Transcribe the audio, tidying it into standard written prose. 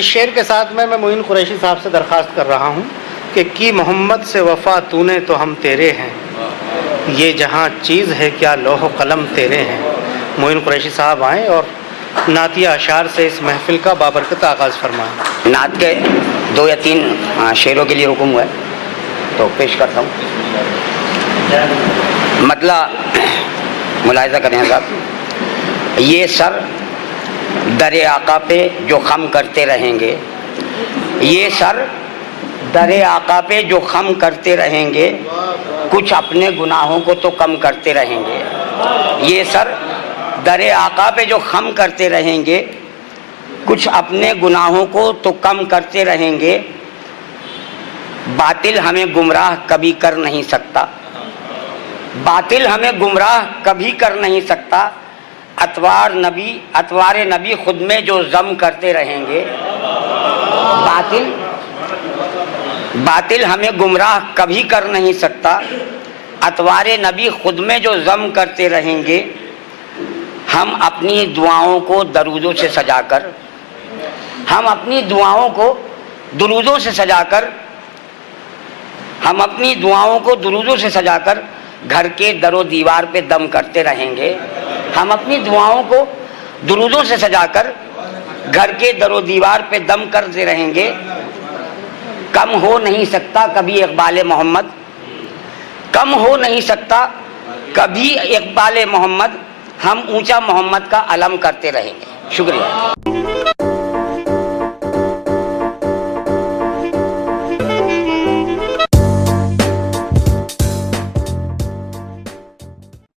इस शेर के साथ मैं मोइन कुरैशी साहब से दरख्वास्त कर रहा हूँ कि की मोहम्मद से वफ़ा तूने तो हम तेरे हैं, ये जहाँ चीज़ है क्या लौह कलम तेरे हैं। मोइन कुरैशी साहब आएँ और नातिया अशार से इस महफिल का बाबरकत आगाज़ फरमाएँ। नात के 2 या 3 शेरों के लिए हुक्म हुआ है तो पेश करता हूँ। मतलब मुलाहिज़ा करें साहब, ये सर दरे आका पे जो खम करते रहेंगे, ये सर दरे आका पे जो खम करते रहेंगे, कुछ अपने गुनाहों को तो कम करते रहेंगे। ये सर दरे आका पे जो खम करते रहेंगे, कुछ अपने गुनाहों को तो कम करते रहेंगे। बातिल हमें गुमराह कभी कर नहीं सकता, बातिल हमें गुमराह कभी कर नहीं सकता। अतवार नबी खुद में जो जम करते रहेंगे, बातिल हमें गुमराह कभी कर नहीं सकता। अतवार नबी खुद में जो जम करते रहेंगे, हम अपनी दुआओं को दरूदों से सजाकर, हम अपनी दुआओं को दुरूदों से सजाकर, हम अपनी दुआओं को दुरूदों से सजाकर घर के दरो दीवार पे दम करते रहेंगे। हम अपनी दुआओं को दुरूदों से सजाकर घर के दरो दीवार पे दम करते रहेंगे। कम हो नहीं सकता कभी इक़बाल मोहम्मद, कम हो नहीं सकता कभी इक़बाल मोहम्मद, हम ऊंचा मोहम्मद का अलम करते रहेंगे। शुक्रिया।